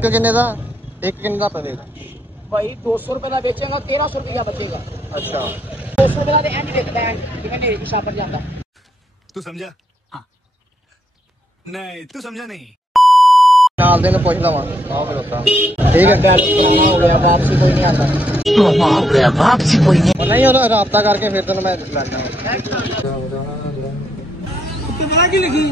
ਇੱਕ ਕਿੰਨੇ ਦਾ ਪਵੇਗਾ भाई 200 रुपए का बेचेगा 1300 रुपया बचेगा। अच्छा 200 रुपए का एंड देखता है कि मैंने हिसाब पर जाता। तू समझा? हाँ नहीं तू समझा नहीं। नाल दे पूछ लवा आओ फिर होता ठीक है। हो गया वापसी कोई नहीं आता। वापसी कोई नहीं नहीं होना राब्ता करके फिर तेन मैं लाना की लिखी।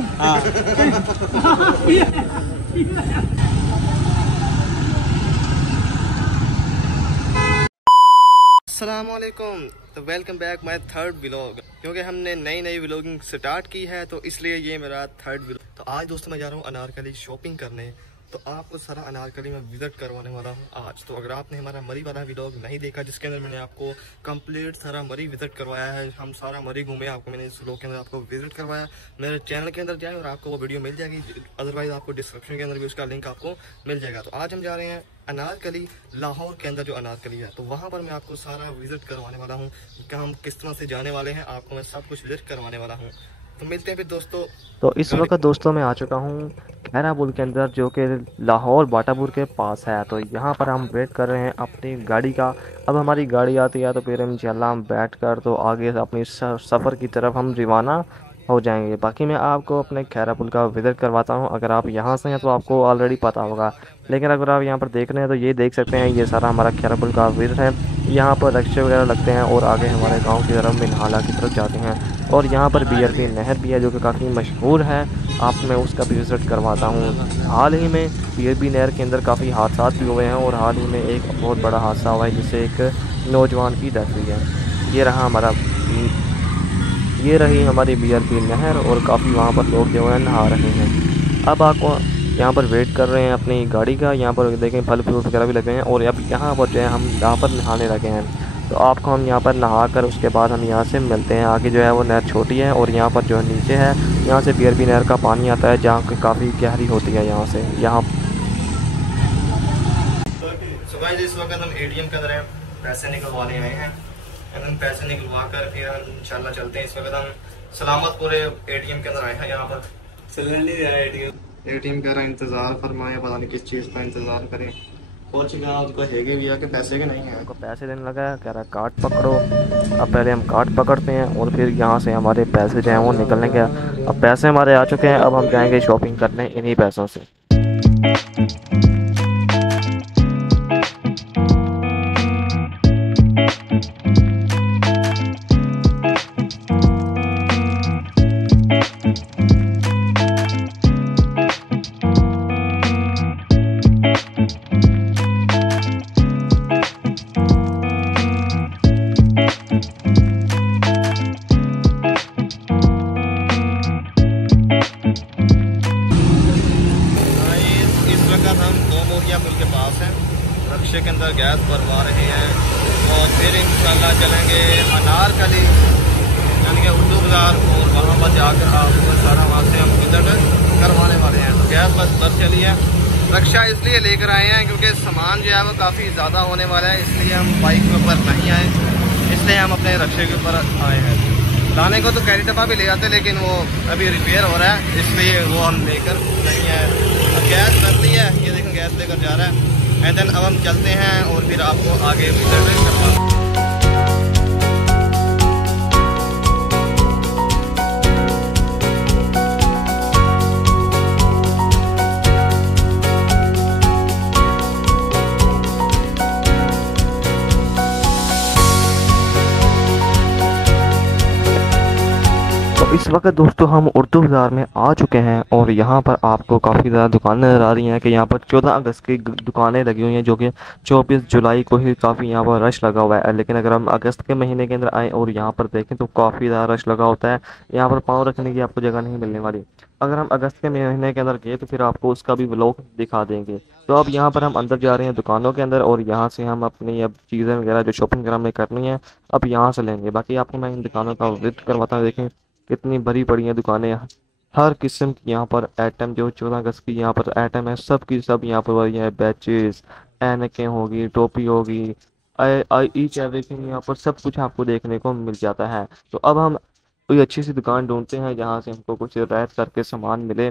अस्सलामुअलैकुम। तो welcome back my third vlog. क्योंकि हमने नई व्लॉगिंग स्टार्ट की है तो इसलिए ये मेरा थर्ड व्लॉग। तो आज दोस्तों मैं जा रहा हूँ अनारकली शॉपिंग करने। तो आपको सारा अनारकली में विजिट करवाने वाला हूँ आज। तो अगर आपने हमारा मरी वाला व्लॉग नहीं देखा जिसके अंदर मैंने आपको कंप्लीट सारा मरी विजिट करवाया है, हम सारा मरी घूमे, आपको मैंने इस व्लॉग के अंदर आपको विजिट करवाया, मेरे चैनल के अंदर जाए और आपको वो वीडियो मिल जाएगी। अदरवाइज आपको डिस्क्रिप्शन के अंदर भी उसका लिंक आपको मिल जाएगा। तो आज हम जा रहे हैं अनारकली, लाहौर के अंदर जो अनारकली है, तो वहाँ पर मैं आपको सारा विजिट करवाने वाला हूँ कि हम किस तरह से जाने वाले हैं, आपको मैं सब कुछ विजिट करवाने वाला हूँ। तो मिलते हैं फिर दोस्तों। तो इस वक्त दोस्तों मैं आ चुका हूँ खैरा पुल के अंदर जो कि लाहौर बाटापुर के पास है। तो यहाँ पर हम वेट कर रहे हैं अपनी गाड़ी का। अब हमारी गाड़ी आती है तो फिर इंशाल्लाह हम बैठ कर तो आगे अपनी सफ़र की तरफ हम रवाना हो जाएंगे। बाकी मैं आपको अपने खैरा पुल का विज़िट करवाता हूँ। अगर आप यहाँ से हैं तो आपको ऑलरेडी पता होगा, लेकिन अगर आप यहाँ पर देख रहे हैं तो ये देख सकते हैं ये सारा हमारा खैरा पुल का विज़िट है। यहाँ पर रिक्शे वगैरह लगते हैं और आगे हमारे गांव की तरफ मिनहाला की तरफ जाते हैं। और यहाँ पर BRP नहर भी है जो कि काफ़ी मशहूर है, आप मैं उसका भी विज़िट करवाता हूँ। हाल ही में BRP नहर के अंदर काफ़ी हादसा भी हुए हैं और हाल ही में एक बहुत बड़ा हादसा हुआ है जिससे एक नौजवान की डेथ हुई है। ये रही हमारी BRP नहर और काफ़ी वहाँ पर लोग जो है नहा रहे हैं। अब आपको यहाँ पर वेट कर रहे हैं अपनी गाड़ी का। यहाँ पर देखें फल फ्रूट वगैरह भी लगे हैं और अब यहाँ पर जो है हम यहाँ पर नहाने लगे हैं। तो आपको हम यहाँ पर नहा कर उसके बाद हम यहाँ से मिलते हैं। आगे जो है वो नहर छोटी है और यहाँ पर जो है नीचे है, यहाँ से BRP नहर का पानी आता है जहाँ की काफ़ी गहरी होती है यहाँ से। यहाँ सुबह इस वक्त हम ATM के अंदर हैं, पैसे निकलवाने आए हैं। पैसे निकलवा कर फिर हम इंशाल्लाह चलते हैं। इस वक्त हम सलामतपुरे ATM के अंदर आए हैं। यहाँ पर चल नहीं रहा है ATM कह रहा है इंतज़ार फरमाए, पता नहीं किस चीज़ का इंतज़ार करें। पहुँच गया उसको हैगे भी है कि पैसे के नहीं हैं, को पैसे देने लगा है, कह रहा है कार्ड पकड़ो। अब पहले हम कार्ड पकड़ते हैं और फिर यहाँ से हमारे पैसे जो हैं वो निकलेंगे। अब पैसे हमारे आ चुके हैं, अब हम जाएंगे शॉपिंग करने इन्हीं पैसों से। हम दो मोहिया पुल के पास हैं, रक्शे के अंदर गैस भरवा रहे हैं और फिर इंशाल्लाह चलेंगे अनारकली यानी कि उर्दू बाज़ार और वहाँ पर जाकर आपको सारा वहाँ से हम विजिट करवाने वाले हैं। तो गैस बस चली है। रक्शा इसलिए लेकर आए हैं क्योंकि सामान जो है वो काफ़ी ज़्यादा होने वाला है, इसलिए हम बाइक के ऊपर नहीं आए, इसलिए हम अपने रक्शे के ऊपर आए हैं। लाने को तो कैरी डब्बा भी ले जाते लेकिन वो अभी रिपेयर हो रहा है, इसलिए वो हम लेकर नहीं आए। गैस भर ली है, ये देखें गैस लेकर जा रहा है। एंड देन अब हम चलते हैं और फिर आपको आगे विजिट करता हूँ। तो इस वक्त दोस्तों हम उर्दू बाज़ार में आ चुके हैं और यहाँ पर आपको काफ़ी ज़्यादा दुकानें नज़र आ रही हैं कि यहाँ पर 14 अगस्त की दुकानें लगी हुई हैं जो कि 24 जुलाई को ही काफ़ी यहाँ पर रश लगा हुआ है। लेकिन अगर हम अगस्त के महीने के अंदर आएँ और यहाँ पर देखें तो काफ़ी ज़्यादा रश लगा होता है, यहाँ पर पाँव रखने की आपको जगह नहीं मिलने वाली। अगर हम अगस्त के महीने के अंदर गए तो फिर आपको उसका भी व्लॉग दिखा देंगे। तो अब यहाँ पर हम अंदर जा रहे हैं दुकानों के अंदर और यहाँ से हम अपनी अब चीज़ें वगैरह जो शॉपिंग वगैरह हमें करनी है अब यहाँ से लेंगे। बाकी आपको मैं इन दुकानों का विजिट करवाता हूँ। देखें कितनी भरी पड़ी हैं दुकानें, हर किस्म की यहाँ पर आइटम जो 14 अगस्त की यहाँ पर आइटम है सब की सब यहाँ पर वही है। बैचेस, ऐनकें होगी, टोपी होगी, ईच एवरीथिंग यहाँ पर सब कुछ आपको देखने को मिल जाता है। तो अब हम कोई अच्छी सी दुकान ढूंढते हैं जहाँ से हमको कुछ रियायत करके सामान मिले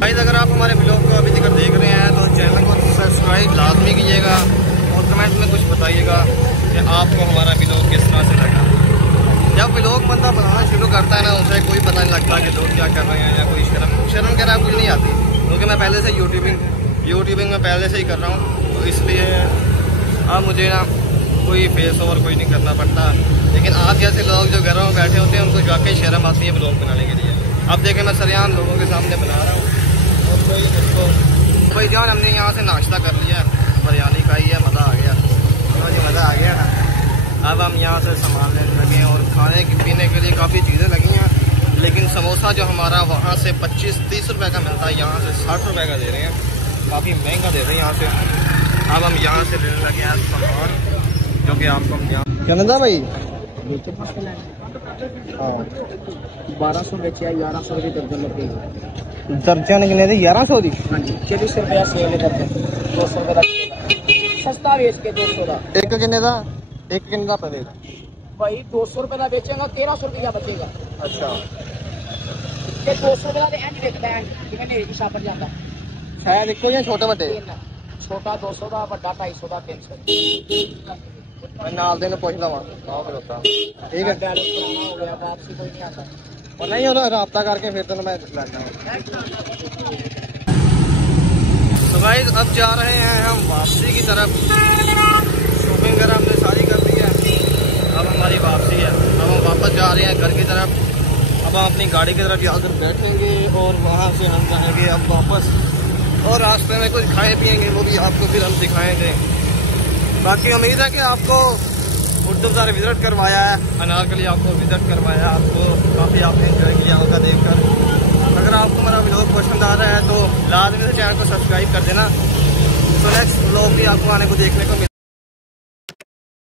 गाइस अगर आप हमारे ब्लॉग को अभी तक देख रहे हैं तो चैनल को सब्सक्राइब लाजमी कीजिएगा और कमेंट में कुछ बताइएगा कि आपको हमारा ब्लॉग किस तरह से लगा। जब ब्लॉग बंदा बनाना शुरू करता है ना, उसे कोई पता नहीं लगता कि लोग क्या कर रहे हैं या कोई शर्म कह रहा है, कुछ नहीं आती, क्योंकि मैं पहले से यूट्यूबिंग में पहले से ही कर रहा हूँ, तो इसलिए अब मुझे ना कोई फेस ओवर कोई नहीं करना पड़ता। लेकिन आप जैसे लोग जो घरों में बैठे होते हैं उनको वाकई शर्म आती है ब्लॉग बनाने के लिए। अब देखें मैं सरेआम लोगों के सामने बना रहा हूँ और कोई मुझको भाई जान हमने यहाँ से नाश्ता कर लिया, बिरयानी खाई है, मज़ा आ गया, मुझे मज़ा आ गया ना। अब हम यहाँ से सामान लेने लगे और खाने पीने के लिए काफ़ी चीज़ें लगी हैं, लेकिन समोसा जो हमारा वहाँ से 25-30 रुपये का मिलता है, यहाँ से 60 रुपये का दे रहे हैं, काफ़ी महंगा दे रहे हैं यहाँ से। अब हम यहाँ से लेने लगे हैं सामान जो कि आपको यहाँ क्या मिलता भाई 1200 बेचे 1100 की दर्जन लगेगी। दर्जन कितने दी 1100 दी? हाँ जी 40 रुपया सेल है दर्जन, 200 रुपये का सस्ता बेच के 150 का। एक कितने का? एक कितने का पड़ेगा भाई 200 रुपये का बेचेगा 1300 रुपये का बचेगा। अच्छा ये 200 रुपये का एंड बेचता है कितने हिसाब पर जाता शायद एक या छोटे बड़े छोटा 200 का, बड़ा 250 का, 300 मैं नाल देने पूछ लवा ठीक है हो गया, वापसी कोई नहीं आता। और नहीं होना राब्ता करके फिर तो मैं लाता हूँ। तो गाइस अब जा रहे हैं हम वापसी की तरफ। शॉपिंग वगैरह हमने सारी कर दी है, अब हमारी वापसी है। अब हम वापस जा रहे हैं घर की तरफ। अब हम अपनी गाड़ी की तरफ जाकर बैठेंगे और वहाँ से हम जाएंगे अब वापस, और रास्ते में कुछ खाए पिएंगे, वो भी आपको फिर हम दिखाएंगे। बाकी उम्मीद है कि आपको उर्दू बाज़ार विज़िट करवाया है, अनारकली आपको विज़िट करवाया, आपको काफ़ी आपने एंजॉय किया होगा देखकर। अगर आपको हमारा व्लॉग पसंद आ रहा है तो लाजमी से चैनल को सब्सक्राइब कर देना। तो नेक्स्ट व्लॉग भी आपको आने को देखने को मिले।